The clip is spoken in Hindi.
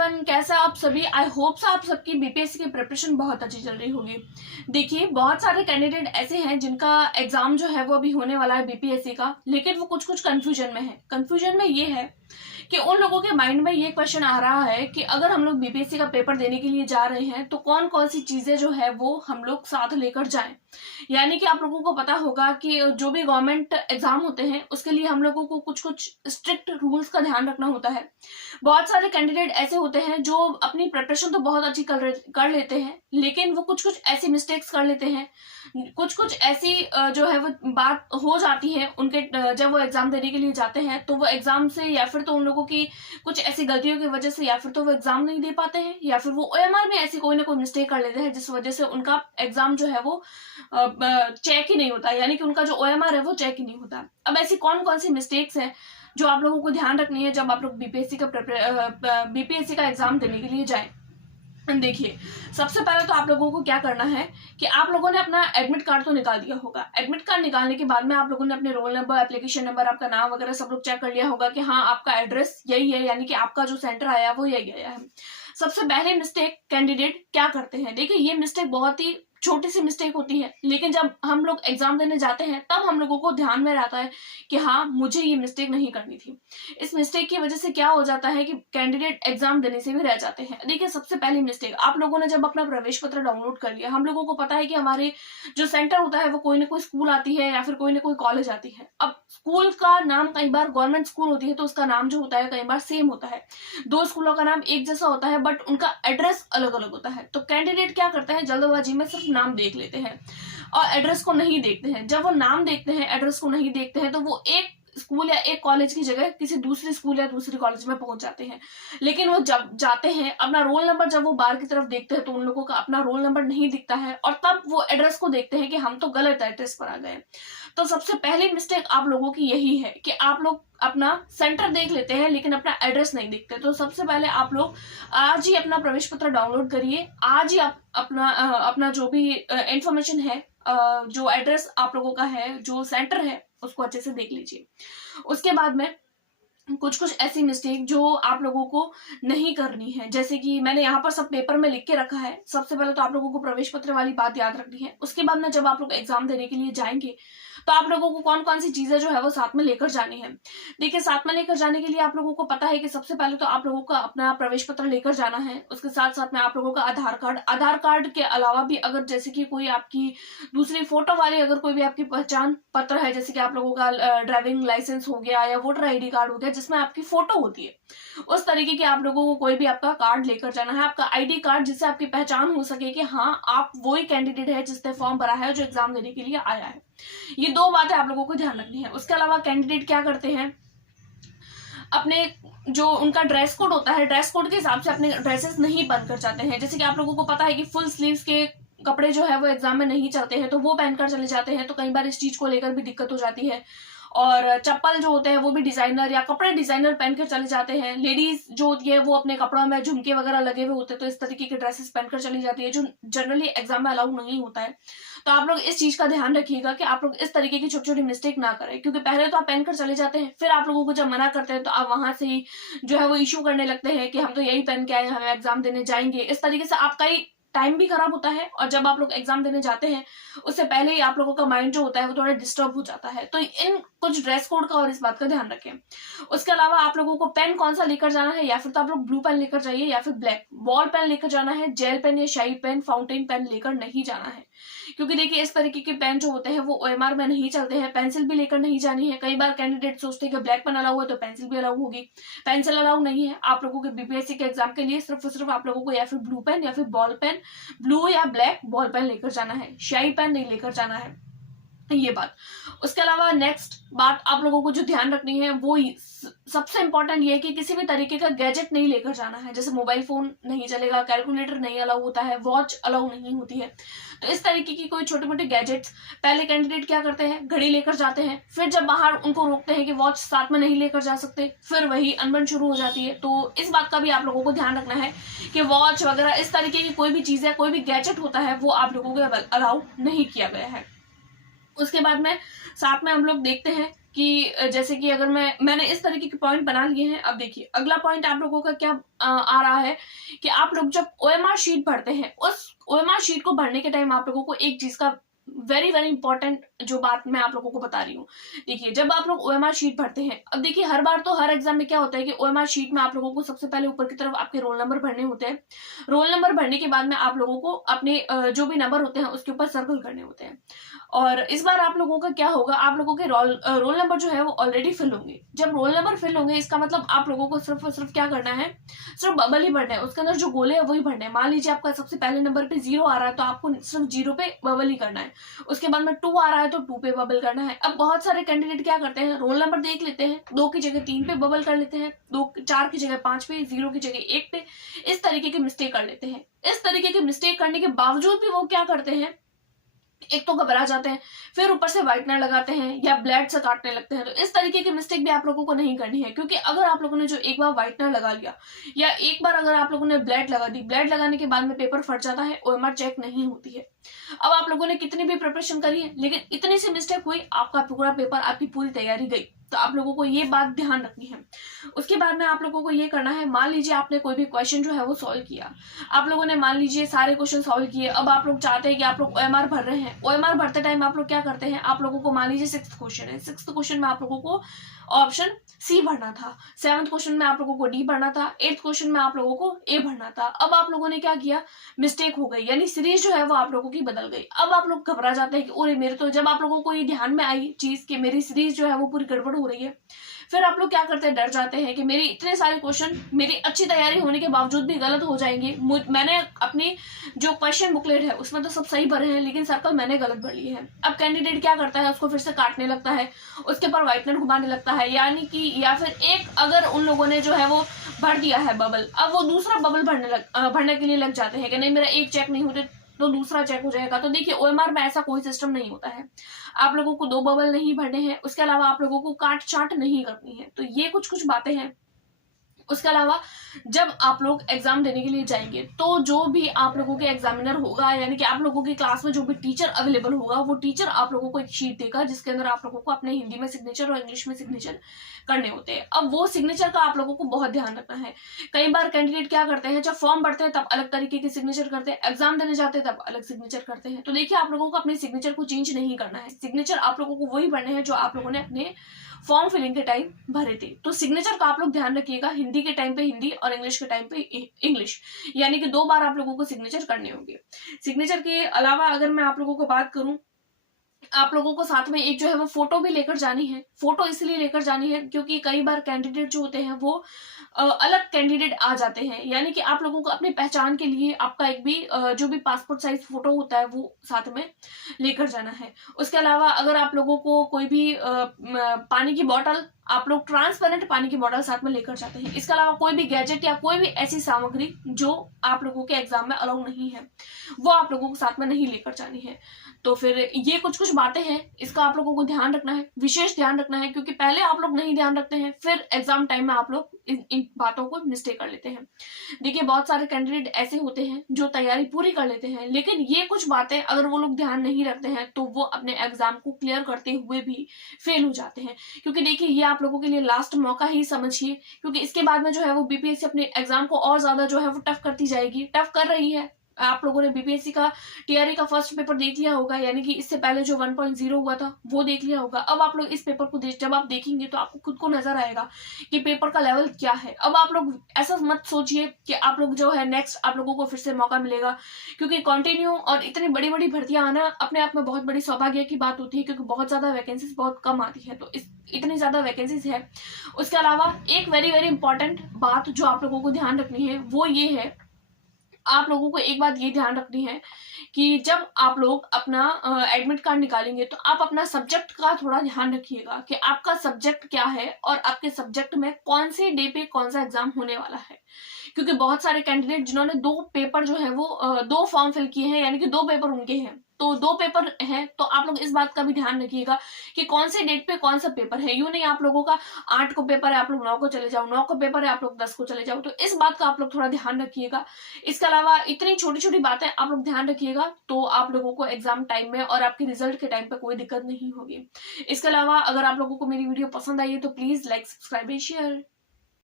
एवरीवन, कैसा आप सभी। आई होप आप सबकी बीपीएससी की प्रिपरेशन बहुत अच्छी चल रही होगी। देखिए, बहुत सारे कैंडिडेट ऐसे हैं जिनका एग्जाम जो है वो अभी होने वाला है बीपीएससी का, लेकिन वो कुछ कंफ्यूजन में है। कंफ्यूजन में ये है कि उन लोगों के माइंड में ये क्वेश्चन आ रहा है कि अगर हम लोग बीपीएससी का पेपर देने के लिए जा रहे हैं तो कौन कौन सी चीजें जो है वो हम लोग साथ लेकर जाएं। यानी कि आप लोगों को पता होगा कि जो भी गवर्नमेंट एग्जाम होते हैं उसके लिए हम लोगों को कुछ स्ट्रिक्ट रूल्स का ध्यान रखना होता है। बहुत सारे कैंडिडेट ऐसे होते हैं जो अपनी प्रिपरेशन तो बहुत अच्छी कर लेते हैं, लेकिन वो कुछ ऐसी मिस्टेक्स कर लेते हैं, कुछ ऐसी जो है वो बात हो जाती है उनके जब वो एग्जाम देने के लिए जाते हैं तो वो एग्जाम से या फिर तो उन लोगों की कुछ ऐसी गलतियों की वजह से या फिर तो वो एग्जाम नहीं दे पाते हैं या फिर वो ओएमआर में ऐसी कोई ना कोई मिस्टेक कर लेते हैं जिस वजह से उनका एग्जाम जो है वो चेक ही नहीं होता, यानी कि उनका जो ओएमआर है वो चेक ही नहीं होता। अब ऐसी कौन कौन सी मिस्टेक्स हैं जो आप लोगों को ध्यान रखनी है जब आप लोग बीपीएससी का एग्जाम देने के लिए जाएं। देखिए, सबसे पहले तो आप लोगों को क्या करना है कि आप लोगों ने अपना एडमिट कार्ड तो निकाल दिया होगा। एडमिट कार्ड निकालने के बाद में आप लोगों ने अपने रोल नंबर, एप्लीकेशन नंबर, आपका नाम वगैरह सब लोग चेक कर लिया होगा कि हाँ आपका एड्रेस यही है, यानी कि आपका जो सेंटर आया वो यही आया है। सबसे पहले मिस्टेक कैंडिडेट क्या करते हैं, देखिए ये मिस्टेक बहुत ही छोटी सी मिस्टेक होती है, लेकिन जब हम लोग एग्जाम देने जाते हैं तब हम लोगों को ध्यान में रहता है कि हाँ मुझे ये मिस्टेक नहीं करनी थी। इस मिस्टेक की वजह से क्या हो जाता है कि कैंडिडेट एग्जाम देने से भी रह जाते हैं। देखिए, सबसे पहली मिस्टेक, आप लोगों ने जब अपना प्रवेश पत्र डाउनलोड कर लिया, हम लोगों को पता है कि हमारे जो सेंटर होता है वो कोई ना कोई स्कूल आती है या फिर कोई ना कोई कॉलेज आती है। अब स्कूल का नाम कई बार गवर्नमेंट स्कूल होती है तो उसका नाम जो होता है कई बार सेम होता है, दो स्कूलों का नाम एक जैसा होता है बट उनका एड्रेस अलग अलग होता है। तो कैंडिडेट क्या करते हैं, जल्दबाजी में सिर्फ नाम देख लेते हैं और एड्रेस को नहीं देखते हैं। जब वो नाम देखते हैं, एड्रेस को नहीं देखते हैं, तो वो एक स्कूल या एक कॉलेज की जगह किसी दूसरी स्कूल या दूसरी कॉलेज में पहुंच जाते हैं। लेकिन वो जब जाते हैं अपना रोल नंबर जब वो बाहर की तरफ देखते हैं तो उन लोगों का अपना रोल नंबर नहीं दिखता है और तब वो एड्रेस को देखते हैं कि हम तो गलत एड्रेस पर आ गए। तो सबसे पहली मिस्टेक आप लोगों की यही है कि आप लोग अपना सेंटर देख लेते हैं लेकिन अपना एड्रेस नहीं देखते। तो सबसे पहले आप लोग आज ही अपना प्रवेश पत्र डाउनलोड करिए, आज ही आप अपना जो भी इंफॉर्मेशन है, जो एड्रेस आप लोगों का है, जो सेंटर है, उसको अच्छे से देख लीजिए। उसके बाद में कुछ ऐसी मिस्टेक जो आप लोगों को नहीं करनी है, जैसे कि मैंने यहाँ पर सब पेपर में लिख के रखा है। सबसे पहले तो आप लोगों को प्रवेश पत्र वाली बात याद रखनी है। उसके बाद में जब आप लोग एग्जाम देने के लिए जाएंगे तो आप लोगों को कौन कौन सी चीजें जो है वो साथ में लेकर जानी है। देखिए, साथ में लेकर जाने के लिए आप लोगों को पता है कि सबसे पहले तो आप लोगों का अपना प्रवेश पत्र लेकर जाना है। उसके साथ साथ में आप लोगों का आधार कार्ड के अलावा भी अगर जैसे कि कोई आपकी दूसरी फोटो वाली अगर कोई भी आपकी पहचान पत्र है, जैसे कि आप लोगों का ड्राइविंग लाइसेंस हो गया या वोटर आईडी कार्ड हो गया जिसमें आपकी फोटो होती है, उस तरीके के आप लोगों को कोई भी आपका कार्ड लेकर जाना है, आपका आईडी कार्ड, जिससे आपकी पहचान हो सके कि हाँ आप वही कैंडिडेट है जिसने फॉर्म भरा है जो एग्जाम देने के लिए आया है। ये दो बातें आप लोगों को ध्यान रखनी है। उसके अलावा कैंडिडेट क्या करते हैं, अपने जो उनका ड्रेस कोड होता है, ड्रेस कोड के हिसाब से अपने ड्रेसेस नहीं पहन कर जाते हैं। जैसे कि आप लोगों को पता है कि फुल स्लीव्स के कपड़े जो है वो एग्जाम में नहीं चलते हैं तो वो पहनकर चले जाते हैं, तो कई बार इस चीज को लेकर भी दिक्कत हो जाती है। और चप्पल जो होते हैं वो भी डिजाइनर या कपड़े डिजाइनर पहनकर चले जाते हैं। लेडीज जो होती है वो अपने कपड़ों में झुमके वगैरह लगे हुए होते हैं तो इस तरीके के ड्रेसेस पहनकर चली जाती है जो जनरली एग्जाम में अलाउ नहीं होता है। तो आप लोग इस चीज का ध्यान रखिएगा कि आप लोग इस तरीके की छोटी छोटी मिस्टेक ना करें, क्योंकि पहले तो आप पहनकर चले जाते हैं, फिर आप लोगों को जब मना करते हैं तो आप वहां से ही जो है वो इश्यू करने लगते हैं कि हम तो यही पहन के आए, हम एग्जाम देने जाएंगे। इस तरीके से आपका ही टाइम भी खराब होता है और जब आप लोग एग्जाम देने जाते हैं उससे पहले ही आप लोगों का माइंड जो होता है वो थोड़ा डिस्टर्ब हो जाता है। तो इन कुछ ड्रेस कोड का और इस बात का ध्यान रखें। उसके अलावा आप लोगों को पेन कौन सा लेकर जाना है, या फिर तो आप लोग ब्लू पेन लेकर जाइए या फिर ब्लैक। बॉल पेन लेकर जाना है, जेल पेन या शाई पेन, फाउंटेन पेन लेकर नहीं जाना है, क्योंकि देखिए इस तरीके के पेन जो होते हैं वो ओएमआर में नहीं चलते हैं। पेंसिल भी लेकर नहीं जानी है। कई बार कैंडिडेट सोचते हैं कि ब्लैक पेन अलाउ है तो पेंसिल भी अलाउ होगी, पेंसिल अलाउ नहीं है। आप लोगों के बीपीएससी के एग्जाम के लिए सिर्फ और सिर्फ आप लोगों को या फिर ब्लू पेन या फिर बॉल पेन, ब्लू या ब्लैक बॉल पेन लेकर जाना है, शाई पेन नहीं लेकर जाना है, ये बात। उसके अलावा नेक्स्ट बात आप लोगों को जो ध्यान रखनी है वो सबसे इंपॉर्टेंट ये है कि किसी भी तरीके का गैजेट नहीं लेकर जाना है। जैसे मोबाइल फोन नहीं चलेगा, कैलकुलेटर नहीं अलाउ होता है, वॉच अलाउ नहीं होती है। तो इस तरीके की कोई छोटे मोटे गैजेट्स, पहले कैंडिडेट क्या करते हैं, घड़ी लेकर जाते हैं, फिर जब बाहर उनको रोकते हैं कि वॉच साथ में नहीं लेकर जा सकते, फिर वही अनबन शुरू हो जाती है। तो इस बात का भी आप लोगों को ध्यान रखना है कि वॉच वगैरह इस तरीके की कोई भी चीज है, कोई भी गैजेट होता है वो आप लोगों को अलाउ नहीं किया गया है। उसके बाद में साथ में हम लोग देखते हैं कि जैसे कि अगर मैंने इस तरीके के पॉइंट बना लिए हैं। अब देखिए अगला पॉइंट आप लोगों का क्या आ रहा है कि आप लोग जब ओएमआर शीट भरते हैं, उस ओएमआर शीट को भरने के टाइम आप लोगों को एक चीज का वेरी वेरी इंपॉर्टेंट जो बात मैं आप लोगों को बता रही हूँ। देखिए जब आप लोग ओएमआर शीट भरते हैं, अब देखिए हर बार तो हर एग्जाम में क्या होता है कि ओएमआर शीट में आप लोगों को सबसे पहले ऊपर की तरफ आपके रोल नंबर भरने होते हैं। रोल नंबर भरने के बाद में आप लोगों को अपने जो भी नंबर होते हैं उसके ऊपर सर्कल करने होते हैं। और इस बार आप लोगों का क्या होगा, आप लोगों के रोल नंबर जो है वो ऑलरेडी फिल होंगे। जब रोल नंबर फिल होंगे इसका मतलब आप लोगों को सिर्फ और सिर्फ क्या करना है, सिर्फ बबल ही भरना है। उसके अंदर जो गोले है वही भरना है। मान लीजिए आपका सबसे पहले नंबर पे 0 आ रहा है तो आपको सिर्फ 0 पे बबल ही करना है। उसके बाद में 2 आ रहा है तो 2 पे बबल करना है। अब बहुत सारे कैंडिडेट क्या करते हैं, रोल नंबर देख लेते हैं, 2 की जगह 3 पे बबल कर लेते हैं, 4 की जगह 5 पे, 0 की जगह 1 पे, इस तरीके की मिस्टेक कर लेते हैं। इस तरीके की मिस्टेक करने के बावजूद भी वो क्या करते हैं, एक तो घबरा जाते हैं, फिर ऊपर से व्हाइटनर लगाते हैं या ब्लेड से काटने लगते हैं। तो इस तरीके की मिस्टेक भी आप लोगों को नहीं करनी है, क्योंकि अगर आप लोगों ने जो एक बार व्हाइटनर लगा लिया या एक बार अगर आप लोगों ने ब्लेड लगा दी, ब्लेड लगाने के बाद में पेपर फट जाता है, ओएमआर चेक नहीं होती है। अब आप लोगों ने कितनी भी प्रिपरेशन करी है लेकिन इतनी सी मिस्टेक हुई, आपका पूरा पेपर, आपकी पूरी तैयारी गई। तो आप लोगों को ये बात ध्यान रखनी है। उसके बाद में आप लोगों को ये करना है, मान लीजिए आपने कोई भी क्वेश्चन जो है वो सॉल्व किया, आप लोगों ने मान लीजिए सारे क्वेश्चन सॉल्व किए। अब आप लोग चाहते हैं कि आप लोग ओएमआर भर रहे हैं। ओएमआर भरते टाइम आप लोग क्या करते हैं, आप लोगों को मान लीजिए 6th क्वेश्चन है, 6th क्वेश्चन में आप लोगों को ऑप्शन सी भरना था, 7th क्वेश्चन में आप लोगों को डी भरना था, 8th क्वेश्चन में आप लोगों को ए भरना था। अब आप लोगों ने क्या किया, मिस्टेक हो गई, यानी सीरीज जो है वो आप लोगों की बदल गई। अब आप लोग घबरा जाते हैं कि अरे मेरे तो, जब आप लोगों को ये ध्यान में आई चीज कि मेरी सीरीज जो है वो पूरी गड़बड़ हो रही है, फिर आप लोग क्या करते हैं, डर जाते हैं कि मेरी इतने सारे क्वेश्चन मेरी अच्छी तैयारी होने के बावजूद भी गलत हो जाएंगे। मैंने अपनी जो क्वेश्चन बुकलेट है उसमें तो सब सही भरे हैं लेकिन सर्कल मैंने गलत भर लिए हैं। अब कैंडिडेट क्या करता है, उसको फिर से काटने लगता है, उसके ऊपर व्हाइटनर घुमाने लगता है, यानी कि या फिर एक अगर उन लोगों ने जो है वो भर दिया है बबल, अब वो दूसरा बबल भरने के लिए लग जाते हैं कि नहीं मेरा एक चेक नहीं होते तो दूसरा चेक हो जाएगा। तो देखिए ओएमआर में ऐसा कोई सिस्टम नहीं होता है। आप लोगों को 2 बबल नहीं भरने हैं, उसके अलावा आप लोगों को काट चाट नहीं करनी है। तो ये कुछ बातें हैं। उसके अलावा जब आप लोग एग्जाम देने के लिए जाएंगे तो जो भी आप लोगों के एग्जामिनर होगा, यानी कि आप लोगों की क्लास में जो भी टीचर अवेलेबल होगा, वो टीचर आप लोगों को एक शीट देगा जिसके अंदर आप लोगों को अपने हिंदी में सिग्नेचर और इंग्लिश में सिग्नेचर करने होते हैं। अब वो सिग्नेचर का आप लोगों को बहुत ध्यान रखना है। कई बार कैंडिडेट क्या करते हैं, जब फॉर्म भरते हैं तब अलग तरीके के सिग्नेचर करते हैं, एग्जाम देने जाते हैं तब अलग सिग्नेचर करते हैं। तो देखिए आप लोगों को अपने सिग्नेचर को चेंज नहीं करना है। सिग्नेचर आप लोगों को वही भरने हैं जो आप लोगों ने अपने फॉर्म फिलिंग के टाइम भरे थे। तो सिग्नेचर का आप लोग ध्यान रखिएगा, हिंदी के टाइम पे हिंदी और इंग्लिश के टाइम पे इंग्लिश, यानी कि 2 बार आप लोगों को सिग्नेचर करने होंगे। सिग्नेचर के अलावा अगर मैं आप लोगों को बात करूं, आप लोगों को साथ में एक जो है वो फोटो भी लेकर जानी है। फोटो इसलिए लेकर जानी है क्योंकि कई बार कैंडिडेट जो होते हैं वो अलग कैंडिडेट आ जाते हैं, यानी कि आप लोगों को अपनी पहचान के लिए आपका एक भी जो भी पासपोर्ट साइज फोटो होता है वो साथ में लेकर जाना है। उसके अलावा अगर आप लोगों को कोई भी पानी की बोतल, आप लोग ट्रांसपेरेंट पानी की बोतल साथ में लेकर जाते हैं। इसके अलावा कोई भी गैजेट या कोई भी ऐसी सामग्री जो आप लोगों के एग्जाम में अलाउ नहीं है वो आप लोगों को साथ में नहीं लेकर जानी है। तो फिर ये कुछ बातें हैं, इसका आप लोगों को ध्यान रखना है, विशेष ध्यान रखना है, क्योंकि पहले आप लोग नहीं ध्यान रखते हैं, फिर एग्जाम टाइम में आप लोग इन बातों को मिस्टेक कर लेते हैं। देखिए बहुत सारे कैंडिडेट ऐसे होते हैं जो तैयारी पूरी कर लेते हैं, लेकिन ये कुछ बातें अगर वो लोग ध्यान नहीं रखते हैं तो वो अपने एग्जाम को क्लियर करते हुए भी फेल हो जाते हैं। क्योंकि देखिए ये आप लोगों के लिए लास्ट मौका ही समझिए, क्योंकि इसके बाद में जो है वो बीपीएससी अपने एग्जाम को और ज्यादा जो है वो टफ करती जाएगी, टफ कर रही है। आप लोगों ने बीपीएससी का टीआरई का फर्स्ट पेपर देख लिया होगा, यानी कि इससे पहले जो 1.0 हुआ था वो देख लिया होगा। अब आप लोग इस पेपर को जब आप देखेंगे तो आपको खुद को नजर आएगा कि पेपर का लेवल क्या है। अब आप लोग ऐसा मत सोचिए कि आप लोग जो है नेक्स्ट आप लोगों को फिर से मौका मिलेगा, क्योंकि कंटिन्यू और इतनी बड़ी बड़ी भर्तियां आना अपने आप में बहुत बड़ी सौभाग्य की बात होती है, क्योंकि बहुत ज्यादा वैकेंसीज बहुत कम आती है। तो इतनी ज्यादा वैकेंसीज है। उसके अलावा एक वेरी वेरी इंपॉर्टेंट बात जो आप लोगों को ध्यान रखनी है वो ये है, आप लोगों को एक बात ये ध्यान रखनी है कि जब आप लोग अपना एडमिट कार्ड निकालेंगे तो आप अपना सब्जेक्ट का थोड़ा ध्यान रखिएगा कि आपका सब्जेक्ट क्या है और आपके सब्जेक्ट में कौन से डे पे कौन सा एग्जाम होने वाला है। क्योंकि बहुत सारे कैंडिडेट जिन्होंने 2 पेपर जो है वो 2 फॉर्म फिल किए हैं, यानी कि 2 पेपर उनके हैं, तो 2 पेपर हैं, तो आप लोग इस बात का भी ध्यान रखिएगा कि कौन से डेट पे कौन सा पेपर है। यूँ नहीं आप लोगों का 8 को पेपर है, आप लोग 9 को चले जाओ, 9 को पेपर है, आप लोग 10 को चले जाओ। तो इस बात का आप लोग थोड़ा ध्यान रखिएगा। इसके अलावा इतनी छोटी-छोटी बातें आप लोग ध्यान रखिएगा, तो आप लोगों को एग्ज़ाम टाइम में और आपके रिज़ल्ट के टाइम पे कोई दिक्कत नहीं होगी। इसके अलावा अगर आप लोगों को मेरी वीडियो पसंद आई है तो please like, subscribe and share.